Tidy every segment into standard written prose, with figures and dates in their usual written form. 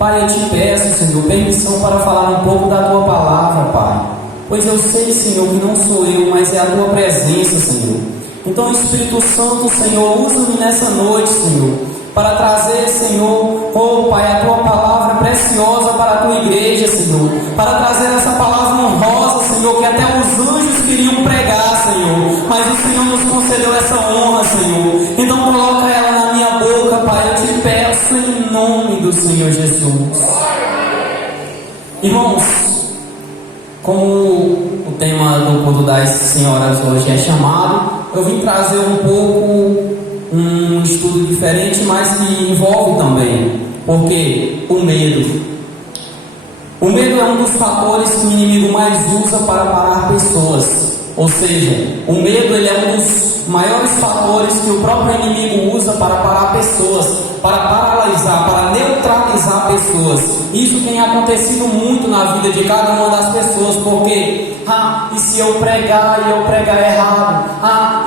Pai, eu te peço, Senhor, permissão para falar um pouco da Tua palavra, Pai. Pois eu sei, Senhor, que não sou eu, mas é a Tua presença, Senhor. Então, Espírito Santo, Senhor, usa-me nessa noite, Senhor, para trazer, Senhor, oh Pai, a Tua palavra preciosa para a Tua igreja, Senhor, para trazer essa palavra honrosa, Senhor, que até os anjos queriam pregar, Senhor, mas o Senhor nos concedeu essa honra, Senhor. Então coloca ela na minha boca, Pai, eu te peço em nome do Senhor Jesus. Irmãos, como o tema do culto das senhoras hoje é chamado, eu vim trazer um pouco um estudo diferente, mas que envolve também, porque o medo é um dos fatores que o inimigo mais usa para parar pessoas. Ou seja, o medo ele é um dos maiores fatores que o próprio inimigo usa para parar pessoas, para paralisar, para neutralizar pessoas. Isso tem acontecido muito na vida de cada uma das pessoas, porque e se eu pregar e eu pregar errado?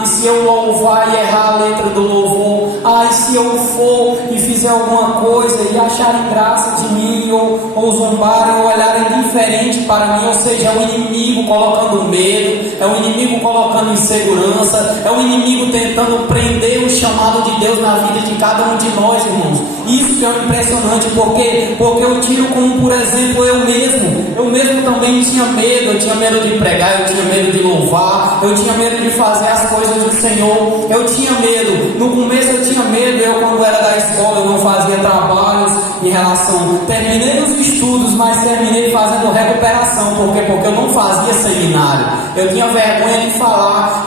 E se eu louvar e errar a letra do louvor? E se eu for e fizer alguma coisa e acharem graça de mim, ou zombarem, ou olharem diferente para mim? Ou seja, é o inimigo colocando medo, é o inimigo colocando insegurança, é o inimigo tentando prender o chamado de Deus na vida de cada um de nós, irmãos. Isso que é impressionante, porque eu tiro como, por exemplo, eu mesmo também tinha medo. Eu tinha medo de pregar, eu tinha medo de louvar, eu tinha medo de fazer as coisas do Senhor, eu tinha medo. No começo eu tinha medo, eu quando era da escola eu não fazia trabalhos em relação, terminei os estudos, mas terminei fazendo recuperação, porque eu não fazia seminário, eu tinha vergonha de falar,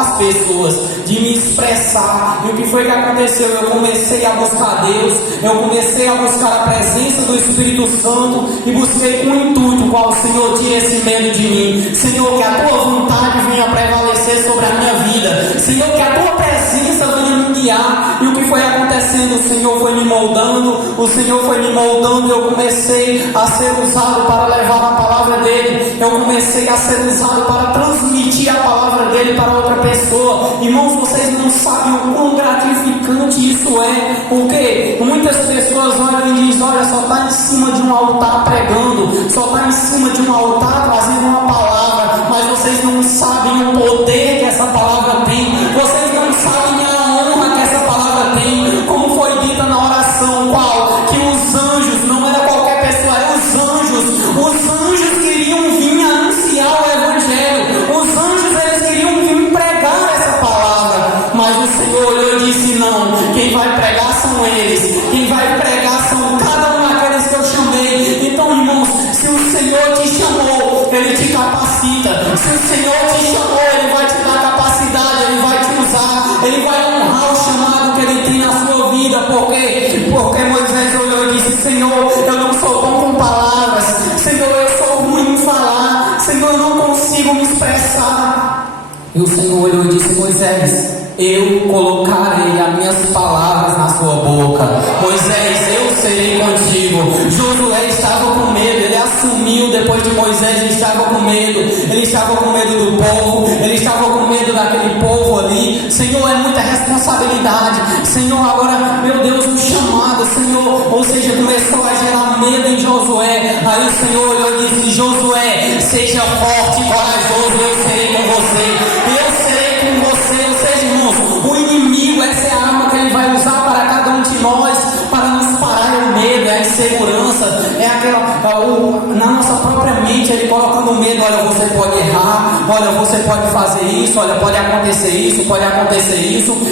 às pessoas, de me expressar. E o que foi que aconteceu? Eu comecei a buscar Deus, eu comecei a buscar a presença do Espírito Santo e busquei com o intuito qual o Senhor tira esse medo de mim. Senhor, que a Tua vontade venha prevalecer sobre a minha vida, Senhor, que a Tua presença venha me guiar. E o que foi acontecendo? O Senhor foi me moldando, eu comecei a ser usado para levar a palavra dEle, eu comecei a ser usado para transmitir a palavra dEle para outra pessoa. Irmãos, vocês não sabem o quão gratificante isso é, porque muitas pessoas olham e dizem: olha, só está em cima de um altar pregando, só está em cima de um altar trazendo uma palavra, mas vocês não sabem o poder que essa palavra tem, vocês não sabem a honra que essa palavra tem, como foi dita na oração, que os anjos, não era qualquer pessoa, eram os anjos queriam vir anunciar o Evangelho, os anjos eles queriam vir pregar essa palavra, mas o Senhor olhou e disse: não, quem vai pregar são eles, quem vai pregar são cada um daqueles que eu chamei. Então, irmãos, se o Senhor te chamou, Ele te capacita, se o Senhor te chamou, Ele vai te dar capacidade, Ele vai te usar, Ele vai honrar o chamado que Ele tem na sua vida. Porque Moisés olhou e disse: Senhor, eu não sou bom com palavras, Senhor, eu sou ruim em falar, Senhor, eu não consigo me expressar. E o Senhor olhou e disse: Moisés, eu colocarei as minhas palavras na sua boca. Moisés, eu serei contigo. Josué estava com medo, ele assumiu depois de Moisés, ele estava com medo do povo, ele estava com medo daquele povo ali. Senhor, é muita responsabilidade, Senhor, agora, meu Deus, um chamado, Senhor, ou seja, começou a gerar medo em Josué. Aí o Senhor olhou e disse: Josué, seja forte e corajoso, eu serei com você. Ou seja, irmãos, o inimigo, essa é a arma que ele vai usar para cada um de nós, para nos parar. É o medo, é a insegurança, na nossa própria mente, ele colocando medo. Olha, você pode errar, olha, você pode fazer isso, olha, pode acontecer isso,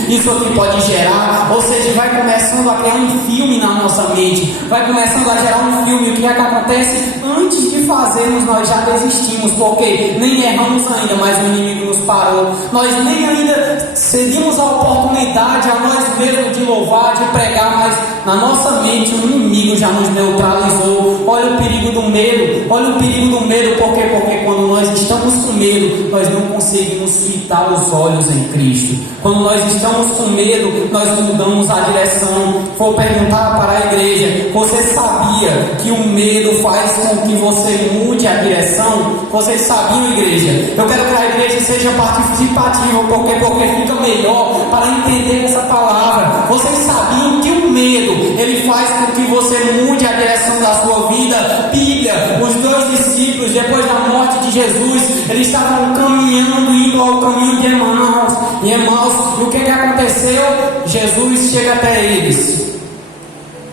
isso aqui pode gerar. Ou seja, vai começando a criar um filme na nossa mente, vai começando a gerar um filme. O que é que acontece? Antes de fazermos, nós já desistimos, porque nem erramos ainda, mas o inimigo nos parou. Nós nem ainda cedimos a oportunidade a nós mesmos de louvar, de pregar, mas na nossa mente o inimigo já nos neutralizou. Olha o perigo do medo, porque quando nós estamos com medo, nós não conseguimos fitar os olhos em Cristo. Quando nós estamos com medo, nós mudamos a direção. Vou perguntar para a igreja: você sabia que o medo faz com que você mude a direção? Vocês sabiam, igreja? Eu quero que a igreja seja participativa, porque fica melhor para entender essa palavra. Vocês sabiam que o medo, ele faz com que você mude a direção da sua vida. Bíblia, os 2 discípulos, depois da morte de Jesus, eles estavam caminhando, indo ao caminho de Emaús. E o que aconteceu? Jesus chega até eles.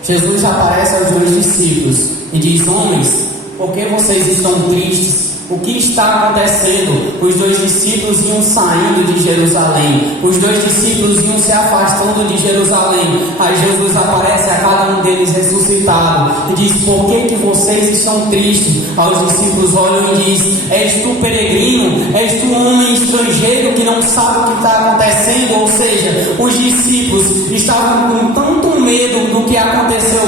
Jesus aparece aos 2 discípulos e diz: homens, por que vocês estão tristes? O que está acontecendo? Os 2 discípulos iam saindo de Jerusalém. Os 2 discípulos iam se afastando de Jerusalém. Aí Jesus aparece a cada um deles ressuscitado e diz: por que vocês estão tristes? Aí os discípulos olham e diz: és tu peregrino? És tu homem estrangeiro que não sabe o que está acontecendo? Ou seja, os discípulos estavam com tanto medo do que aconteceu,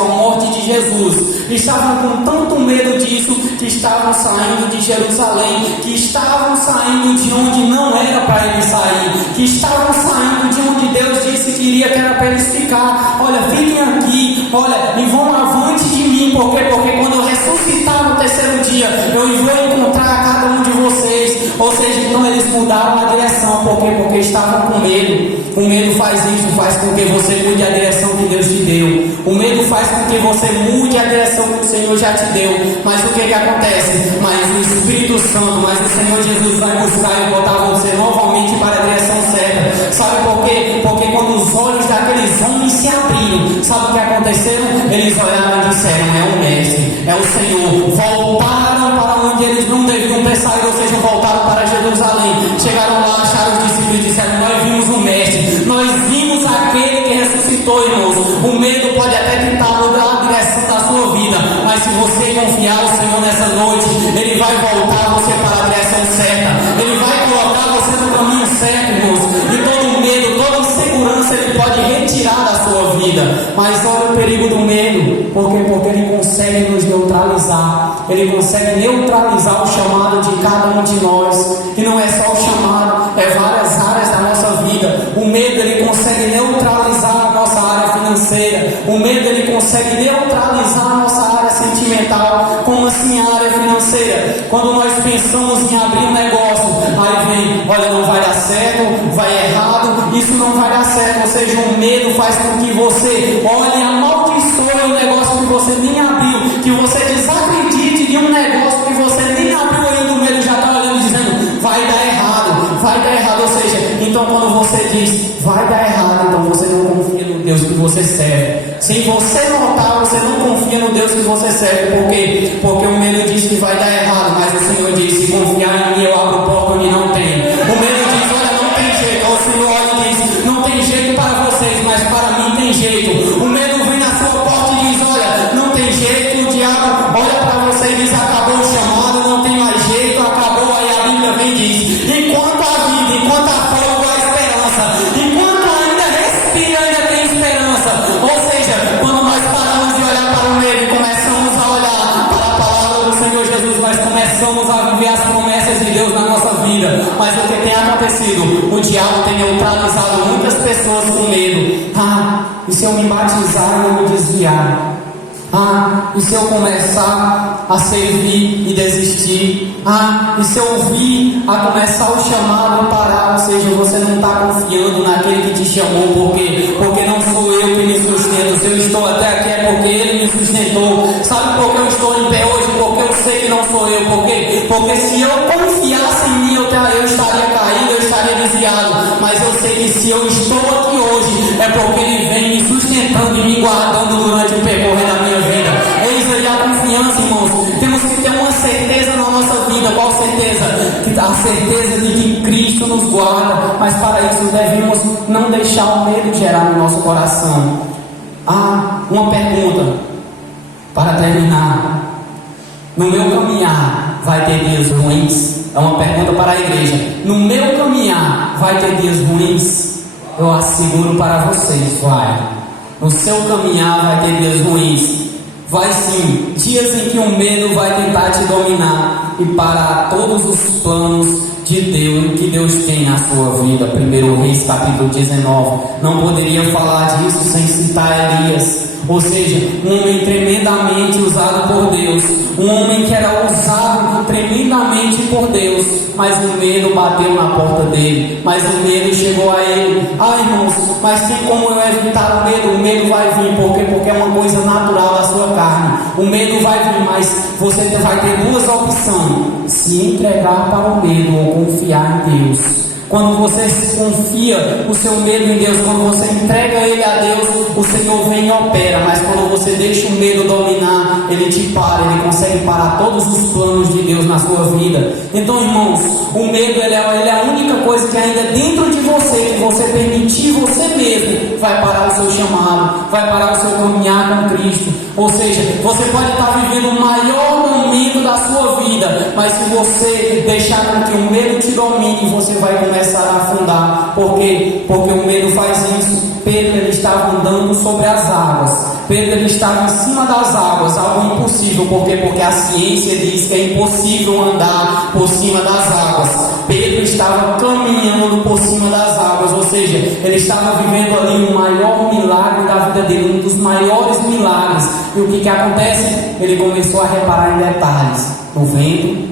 a morte de Jesus. Estavam com tanto medo disso que estavam saindo de Jerusalém, que estavam saindo de onde não era para eles sair, que estavam saindo de onde Deus disse que iria, que era para eles ficar. Olha, fiquem aqui, olha, e vão avante de mim, porque quando eu ressuscitar no 3º dia, eu vou encontrar cada um de vocês. Ou seja, então eles mudaram a direção, porque estavam com medo. O medo faz isso, faz com que você mude a direção que Deus te deu. O medo faz com que você mude a direção que o Senhor já te deu. Mas o que acontece? Mas o Espírito Santo, mas o Senhor Jesus vai buscar e botar você novamente para a direção certa. Sabe por quê? Porque quando os olhos daqueles homens se abriram, sabe o que aconteceu? Eles olharam e disseram: é o Mestre, é o Senhor. Voltaram para onde eles não deviam ter saído, ou seja, voltaram para Jerusalém. Chegaram lá, acharam os discípulos e disseram: nós vimos o Mestre, nós vimos aquele que ressuscitou, irmãos. O medo pode até tentar mudar a direção da sua vida, mas se você confiar no Senhor nessa noite, Ele vai voltar você para a direção certa. Ele vai colocar você no caminho certo, irmãos. E todo medo, toda insegurança Ele pode retirar da sua vida. Mas olha o perigo do medo, porque Ele consegue nos neutralizar. Ele consegue neutralizar o chamado de cada um de nós. E não é só o chamado, é várias áreas da nossa vida. O medo, ele consegue neutralizar a nossa área financeira. O medo, ele consegue neutralizar a nossa área sentimental. Como assim a área financeira? Quando nós pensamos em abrir um negócio, aí vem: olha, não vai dar certo, vai errado, isso não vai dar certo. Ou seja, o medo faz com que você olhe, amaldiçoe o negócio que você nem abriu, que você desacredite de um negócio que você nem abriu ainda. O medo já está olhando e dizendo: vai dar errado, vai dar errado. Ou seja, então quando você diz vai dar errado, então você não confia no Deus que você serve. Se você notar, você não confia no Deus que você serve. Por quê? Porque o medo diz que vai dar errado, mas o Senhor diz: se confiar em mim, eu abro porta onde não tem. O medo diz: olha, não tem jeito. O Senhor olha e diz: não tem jeito para vocês, mas para mim tem jeito. O medo vem na sua porta e diz: olha, não tem jeito. O diabo olha para você e diz: acabou o chamado, não tem mais jeito, acabou. Aí a Bíblia vem e diz: enquanto a vida, enquanto a fogo, a esperança, enquanto ainda respira, ainda tem esperança. Ou seja, quando nós paramos de olhar para o medo e começamos a olhar para a palavra do Senhor Jesus, nós começamos a viver as promessas de Deus na nossa vida. Mas o que tem acontecido? O diabo tem neutralizado muitas pessoas com medo. E se eu me batizar e eu me desviar? E se eu começar a servir e desistir? E se eu vir a começar o chamado e parar? Ou seja, você não está confiando naquele que te chamou. Por quê? Porque não sou eu que me sustento. Se eu estou até aqui é porque Ele me sustentou. Sabe por que eu estou em pé hoje? Porque eu sei que não sou eu. Por quê? Porque se eu confiasse em mim, eu estaria caído, eu estaria desviado. Mas eu sei que se eu estou aqui hoje, é porque Ele vem me sustentando e me guardando durante o percorrer da minha vida. Eis aí a confiança, irmãos. Temos que ter uma certeza na nossa vida. Qual certeza? A certeza de que Cristo nos guarda. Mas para isso devemos não deixar o medo gerar no nosso coração. Uma pergunta para terminar: no meu caminhar vai ter dias ruins? É uma pergunta para a igreja. No meu caminhar vai ter dias ruins? Eu asseguro para vocês, vai. No seu caminhar vai ter dias ruins. Vai sim, dias em que o medo vai tentar te dominar e parar todos os planos de Deus, que Deus tem na sua vida. 1 Reis capítulo 19, não poderia falar disso sem citar Elias. Ou seja, um homem tremendamente usado por Deus, um homem que era usado tremendamente por Deus, mas o medo bateu na porta dele, mas o medo chegou a ele. Irmãos, mas tem como eu evitar o medo? O medo vai vir, porque é uma coisa natural da sua carne. O medo vai vir, mas você vai ter duas opções: se entregar para o medo ou confiar em Deus. Quando você confia o seu medo em Deus, quando você entrega ele a Deus, o Senhor vem e opera. Mas quando você deixa o medo dominar, ele te para, ele consegue parar todos os planos de Deus na sua vida. Então, irmãos, o medo ele é a única coisa que ainda dentro de você, que você permitir você mesmo, vai parar o seu chamado, vai parar o seu caminhar com Cristo. Ou seja, você pode estar vivendo o maior momento da sua vida, mas se você deixar com que o medo te domine, você vai começar a afundar. Por quê? Porque o medo faz isso. Pedro ele estava andando sobre as águas. Pedro ele estava em cima das águas, algo impossível. Por quê? Porque a ciência diz que é impossível andar por cima das águas. Pedro estava caminhando por cima das águas, ou seja, ele estava vivendo ali o maior milagre da vida dele, um dos maiores milagres. E o que acontece? Ele começou a reparar em detalhes, no vento,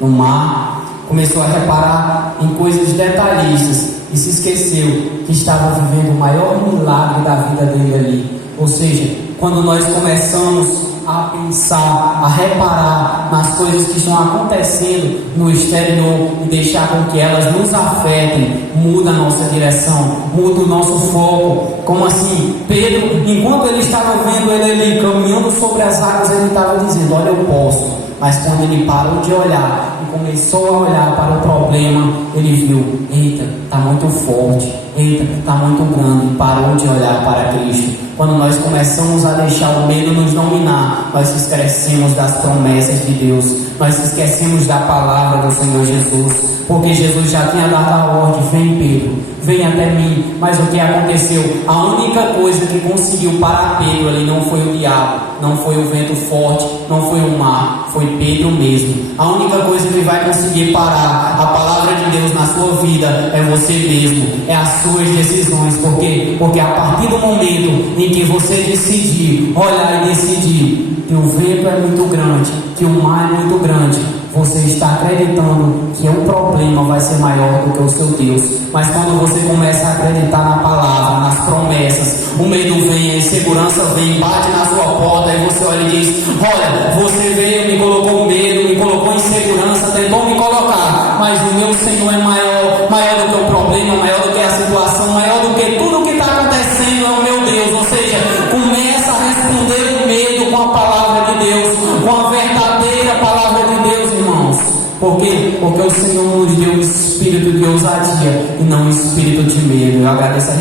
no mar, começou a reparar em coisas detalhistas e se esqueceu que estava vivendo o maior milagre da vida dele ali. Ou seja, quando nós começamos a pensar, a reparar nas coisas que estão acontecendo no exterior e deixar com que elas nos afetem, muda a nossa direção, muda o nosso foco. Como assim? Pedro, enquanto ele estava vendo ele ali caminhando sobre as águas, ele estava dizendo: olha, eu posso. Mas quando ele parou de olhar e começou a olhar para o problema, ele viu: eita, está muito forte, eita, está muito grande, e parou de olhar para Cristo. Quando nós começamos a deixar o medo nos dominar, nós esquecemos das promessas de Deus, nós esquecemos da palavra do Senhor Jesus. Porque Jesus já tinha dado a ordem: vem Pedro, vem até mim. Mas o que aconteceu? A única coisa que conseguiu parar Pedro ali não foi o diabo, não foi o vento forte, não foi o mar, foi Pedro mesmo. A única coisa que vai conseguir parar a palavra de Deus na sua vida é você mesmo, é as suas decisões. Por quê? Porque a partir do momento em que você decidir, olhar e decidir que o vento é muito grande, que o mar é muito grande, você está acreditando que o problema vai ser maior do que o seu Deus. Mas quando você começa a acreditar na palavra, nas promessas, o medo vem, a insegurança vem, bate na sua porta e você olha e diz: olha, você veio, me colocou medo, me colocou insegurança, tentou me colocar, mas o meu Senhor é maior, maior do que o problema, maior do que a situação, maior do que tudo o que está acontecendo, é o meu Deus. Ou seja, começa a responder o medo com a palavra de Deus, com a verdadeira palavra de Deus, irmãos. Por quê? Porque o Senhor nos deu um espírito de ousadia e não um espírito de medo. Eu agradeço a